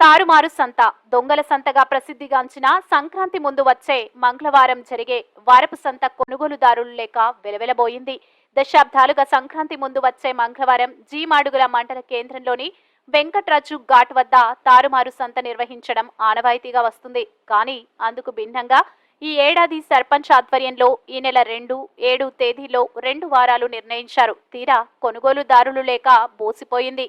తారుమారు సంత దొంగల సంతగా ప్రసిద్ధిగాంచిన సంక్రాంతి ముందు వచ్చే మంగళవారం జరిగే వారపు సంత కొనుగోలుదారులు లేక వెలవెలబోయింది. దశాబ్దాలుగా సంక్రాంతి ముందు వచ్చే మంగళవారం జీమాడుగుల మండల కేంద్రంలోని వెంకట్రాజు ఘాట్ వద్ద తారుమారు సంత నిర్వహించడం ఆనవాయితీగా వస్తుంది. కానీ అందుకు భిన్నంగా ఈ ఏడాది సర్పంచ్ ఆధ్వర్యంలో ఈ నెల రెండు ఏడు తేదీలో రెండు వారాలు నిర్ణయించారు. తీరా కొనుగోలుదారులు లేక బోసిపోయింది.